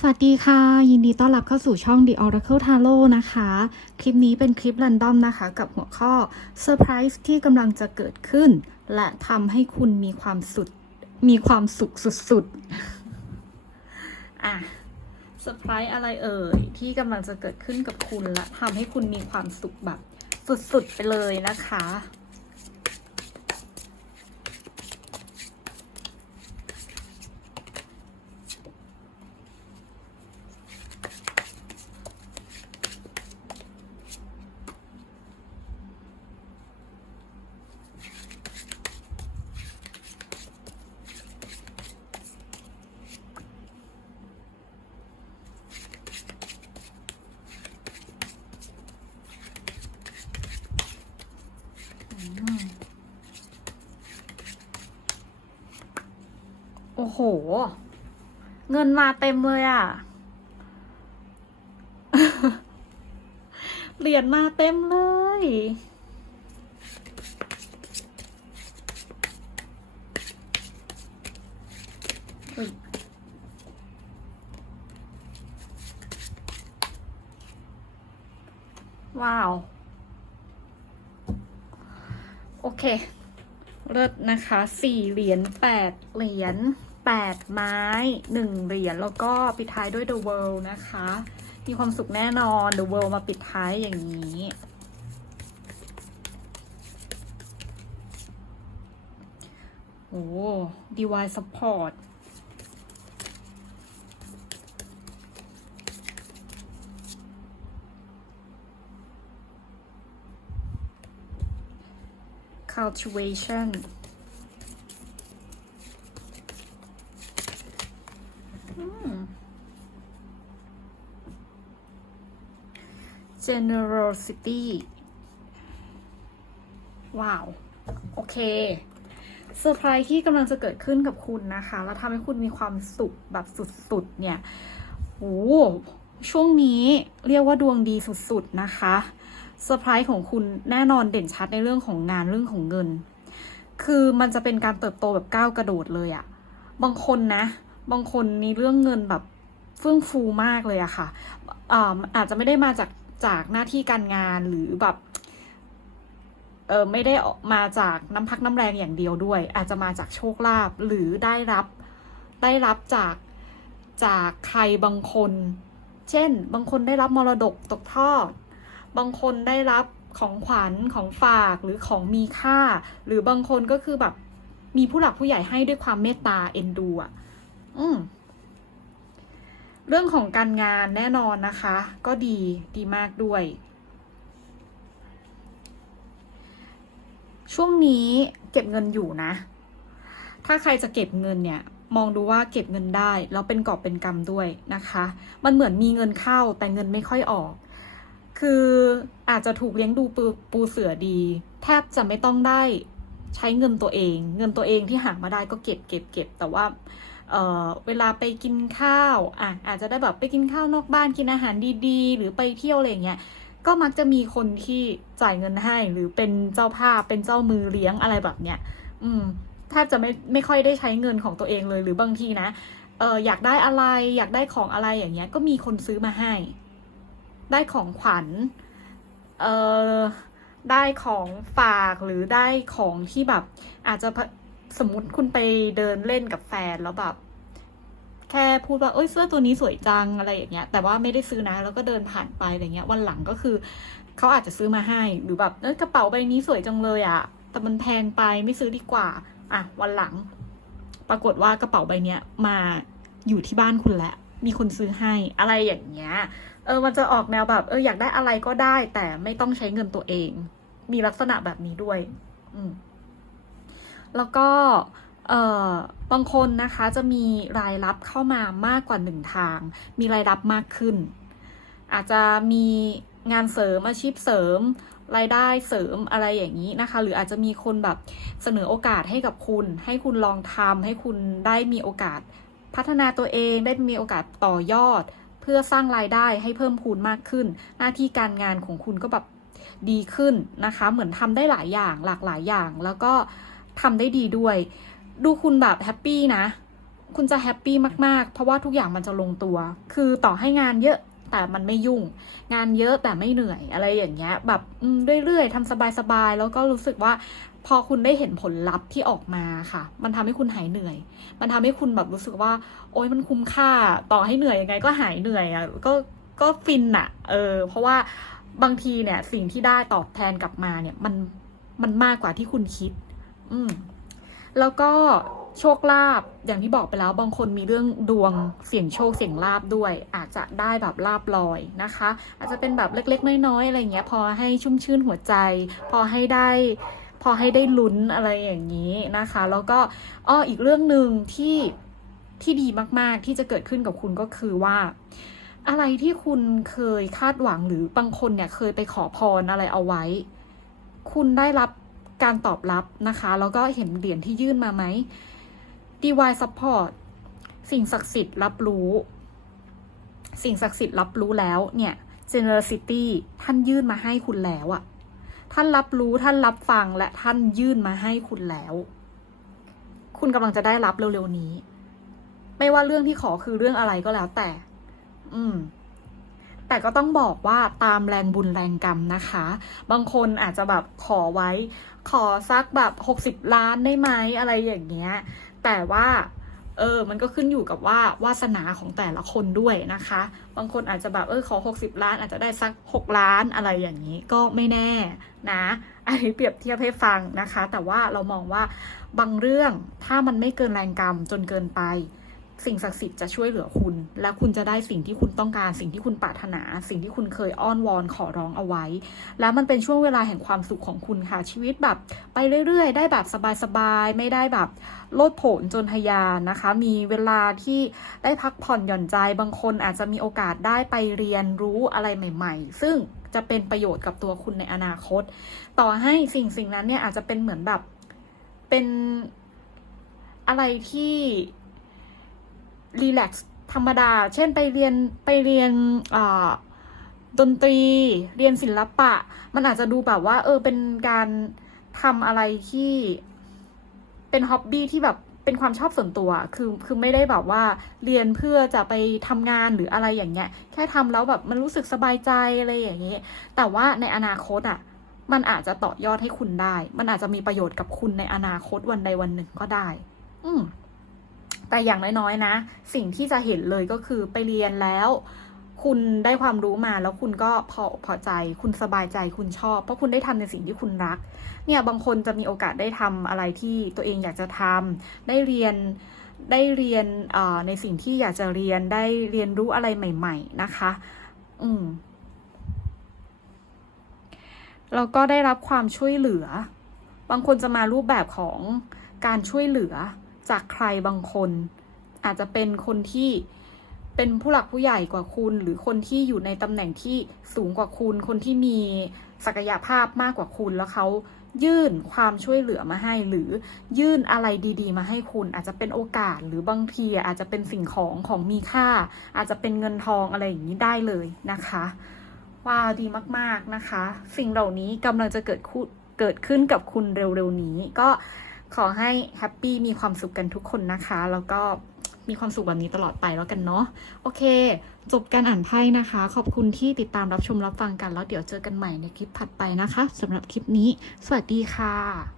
สวัสดีค่ะ ยินดีต้อนรับเข้าสู่ช่อง The Oracle Tarot นะคะ คลิปนี้เป็นคลิป r รนดอมนะคะ กับหัวข้อเซอร์ไพรส์ที่กำลังจะเกิดขึ้น และทำให้คุณมีความสุดมีความสุขสุดๆอะเซอร์ไพรส์อะไรเอ่ย ที่กำลังจะเกิดขึ้นกับคุณและทำให้คุณมีความสุขแบบสุดๆไปเลยนะคะ ห เงินมาเต็มเลยอะ่ะ เหรียญมาเต็มเลยอุ๊ยว้าว โอเคเลิศนะคะสี่เหรียญแปดเหรียญ แปดไม้หนึ่งเหรียญแล้วก็ปิดท้ายด้วย The World นะคะ มีความสุขแน่นอน The World มาปิดท้ายอย่างนี้ โอ้ Divine Support cultivation ม generosity ว้าว โอเคเซอร์ไพรส์ที่กำลังจะเกิดขึ้นกับคุณนะคะ แล้วทำให้คุณมีความสุขแบบสุดๆ เนี่ยโอ้ช่วงนี้เรียกว่าดวงดีสุดๆ นะคะเซอร์ไพรส์ของคุณแน่นอนเด่นชัดในเรื่องของงานเรื่องของเงิน คือมันจะเป็นการเติบโตแบบก้าวกระโดดเลยอะบางคนนะ บางคนมีเรื่องเงินแบบเฟื่องฟูมากเลยอะค่ะอาอาจจะไม่ได้มาจาก จากหน้าที่การงานหรือแบบเออไม่ได้ออกมาจากน้ำพักน้ำแรงอย่างเดียวด้วย อาจจะมาจากโชคลาภหรือได้รับได้รับจากจากใครบางคน เช่น บางคนได้รับมรดกตกทอด บางคนได้รับของขวัญของฝากหรือของมีค่า หรือบางคนก็คือแบบ มีผู้หลักผู้ใหญ่ให้ด้วยความเมตตาเอ็นดูอะ อืม เรื่องของการงานแน่นอนนะคะ ก็ดีดีมากด้วย ช่วงนี้เก็บเงินอยู่นะ ถ้าใครจะเก็บเงินเนี่ยมองดูว่าเก็บเงินได้แล้วเป็นกอบเป็นกำด้วยนะคะ มันเหมือนมีเงินเข้าแต่เงินไม่ค่อยออก คืออาจจะถูกเลี้ยงดูปูปูเสือดี แทบจะไม่ต้องได้ใช้เงินตัวเอง เงินตัวเองที่หามาได้ก็เก็บเก็บเก็บแต่ว่า เเวลาไปกินข้าวอะอาจจะได้แบบไปกินข้าวนอกบ้านกินอาหารดีๆ หรือไปเที่ยวอะไรอย่างเงี้ยก็มักจะมีคนที่จ่ายเงินให้หรือเป็นเจ้าภาพเป็นเจ้ามือเลี้ยงอะไรแบบเนี้ยอืมแทบจะไม่ไม่ค่อยได้ใช้เงินของตัวเองเลยหรือบางทีนะเอออยากได้อะไรอยากได้ของอะไรอย่างเงี้ย ก็มีคนซื้อมาให้ ได้ของขวัญเออได้ของฝากหรือได้ของที่แบบ อาจจะ สมมติคุณไปเดินเล่นกับแฟนแล้วแบบ แค่พูดว่าเอ้ยเสื้อตัวนี้สวยจังอะไรอย่างเงี้ย แต่ว่าไม่ได้ซื้อนะแล้วก็เดินผ่านไปอะไรเงี้ย วันหลังก็คือเขาอาจจะซื้อมาให้หรือแบบเอ้ยกระเป๋าใบนี้สวยจังเลยอะแต่มันแพงไปไม่ซื้อดีกว่า อะวันหลัง ปรากฏว่ากระเป๋าใบเนี้ยมาอยู่ที่บ้านคุณแล้วมีคนซื้อให้อะไรอย่างเงี้ย เออ มันจะออกแนวแบบ เออ อยากได้อะไรก็ได้ แต่ไม่ต้องใช้เงินตัวเอง มีลักษณะแบบนี้ด้วย อืม แล้วก็บางคนนะคะจะมีรายรับเข้ามามากกว่าหนึ่งทาง มีรายรับมากขึ้น อาจจะมีงานเสริมอาชีพเสริมรายได้เสริมอะไรอย่างนี้นะคะ หรืออาจจะมีคนแบบเสนอโอกาสให้กับคุณ ให้คุณลองทำให้คุณได้มีโอกาสพัฒนาตัวเองได้มีโอกาสต่อยอด เพื่อสร้างรายได้ให้เพิ่มพูนมากขึ้น หน้าที่การงานของคุณก็แบบดีขึ้นนะคะ เหมือนทำได้หลายอย่างหลากหลายอย่างแล้วก็ ทำได้ดีด้วย ดูคุณแบบแฮปปี้นะ คุณจะแฮปปี้มากๆ เพราะว่าทุกอย่างมันจะลงตัว คือต่อให้งานเยอะแต่มันไม่ยุ่ง งานเยอะแต่ไม่เหนื่อยอะไรอย่างเงี้ย แบบเรื่อยๆทำสบายๆ แล้วก็รู้สึกว่า พอคุณได้เห็นผลลัพธ์ที่ออกมาค่ะ มันทำให้คุณหายเหนื่อย มันทำให้คุณแบบรู้สึกว่า โอ๊ยมันคุ้มค่าต่อให้เหนื่อยยังไงก็หายเหนื่อยอะก็ก็ฟินอะเออ เพราะว่าบางทีเนี่ยสิ่งที่ได้ตอบแทนกลับมาเนี่ยมันมันมากกว่าที่คุณคิด อืมแล้วก็โชคลาภอย่างที่บอกไปแล้วบางคนมีเรื่องดวงเสี่ยงโชคเสี่ยงลาบด้วย อาจจะได้แบบลาบลอยนะคะ อาจจะเป็นแบบเล็ก ๆ น้อยๆอะไรเงี้ย พอให้ชุ่มชื่นหัวใจ พอให้ได้ พอให้ได้ลุ้นอะไรอย่างนี้นะคะ แล้วก็อ้ออีกเรื่องหนึ่งที่ที่ดีมากๆที่จะเกิดขึ้นกับคุณก็คือว่า อะไรที่คุณเคยคาดหวังหรือบางคนเนี่ยเคยไปขอพรอะไรเอาไว้ คุณได้รับ การตอบรับนะคะ แล้วก็เห็นเหรียญที่ยื่นมาไหม DY Support สิ่งศักดิ์สิทธิ์รับรู้ สิ่งศักดิ์สิทธิ์รับรู้แล้วเนี่ย Generosity ท่านยื่นมาให้คุณแล้วอะท่านรับรู้ท่านรับฟังและท่านยื่นมาให้คุณแล้ว คุณกำลังจะได้รับเร็วๆนี้ ไม่ว่าเรื่องที่ขอคือเรื่องอะไรก็แล้วแต่ อืม แต่ก็ต้องบอกว่าตามแรงบุญแรงกรรมนะคะ บางคนอาจจะแบบขอไว้ ขอสักแบบหกสิบล้านได้ไหมอะไรอย่างเงี้ย แต่ว่าเออ มันก็ขึ้นอยู่กับว่าวาสนาของแต่ละคนด้วยนะคะ บางคนอาจจะแบบเออขอ 60 ล้าน อาจจะได้สัก 6 ล้านอะไรอย่างนี้ก็ไม่แน่นะ อันนี้เปรียบเทียบให้ฟังนะคะ แต่ว่าเรามองว่าบางเรื่องถ้ามันไม่เกินแรงกรรมจนเกินไป สิ่งศักดิ์สิทธิ์จะช่วยเหลือคุณ และคุณจะได้สิ่งที่คุณต้องการ สิ่งที่คุณปรารถนา สิ่งที่คุณเคยอ้อนวอนขอร้องเอาไว้ แล้วมันเป็นช่วงเวลาแห่งความสุขของคุณค่ะ ชีวิตแบบไปเรื่อยๆ ได้แบบสบายๆ ไม่ได้แบบโลดโผนจนทะยานนะคะ มีเวลาที่ได้พักผ่อนหย่อนใจ บางคนอาจจะมีโอกาสได้ไปเรียนรู้อะไรใหม่ ๆ ซึ่งจะเป็นประโยชน์กับตัวคุณในอนาคต ต่อให้สิ่งสิ่งนั้นเนี่ยอาจจะเป็นเหมือนแบบเป็นอะไรที่ รีแลกซ์ธรรมดา เช่นไปเรียนไปเรียนดนตรี เรียนศิลปะ มันอาจจะดูแบบว่า เออ เป็นการทำอะไรที่เป็นฮ็อบบี้ที่แบบเป็นความชอบส่วนตัว คือคือไม่ได้แบบว่าเรียนเพื่อจะไปทำงานหรืออะไรอย่างเงี้ย แค่ทำแล้วแบบมันรู้สึกสบายใจอะไรอย่างเงี้ยแต่ว่าในอนาคตอะ มันอาจจะต่อยอดให้คุณได้ มันอาจจะมีประโยชน์กับคุณในอนาคตวันใดวันหนึ่งก็ได้ อืม แต่อย่างน้อยๆนะ สิ่งที่จะเห็นเลยก็คือไปเรียนแล้ว คุณได้ความรู้มาแล้วคุณก็พอพอใจ คุณสบายใจคุณชอบ เพราะคุณได้ทำในสิ่งที่คุณรัก เนี่ยบางคนจะมีโอกาสได้ทำอะไรที่ตัวเองอยากจะทำได้เรียนได้เรียนในสิ่งที่อยากจะเรียนได้เรียนรู้อะไรใหม่ ๆ นะคะ อืมแล้วก็ได้รับความช่วยเหลือ บางคนจะมารูปแบบของการช่วยเหลือ จากใครบางคน อาจจะเป็นคนที่เป็นผู้หลักผู้ใหญ่กว่าคุณ หรือคนที่อยู่ในตำแหน่งที่สูงกว่าคุณ คนที่มีศักยภาพมากกว่าคุณแล้วเขายื่นความช่วยเหลือมาให้ หรือยื่นอะไรดี ๆ มาให้คุณ อาจจะเป็นโอกาสหรือบางทีอาจจะเป็นสิ่งของของมีค่า อาจจะเป็นเงินทองอะไรอย่างนี้ได้เลยนะคะว้าวดีมากๆนะคะ สิ่งเหล่านี้กำลังจะเกิดเกิดขึ้นกับคุณเร็วๆนี้ก็ ขอให้แฮปปี้มีความสุขกันทุกคนนะคะ แล้วก็มีความสุขแบบนี้ตลอดไปแล้วกันเนาะโอเค จบการอ่านไพ่นะคะ ขอบคุณที่ติดตามรับชมรับฟังกัน แล้วเดี๋ยวเจอกันใหม่ในคลิปถัดไปนะคะสำหรับคลิปนี้ สวัสดีค่ะ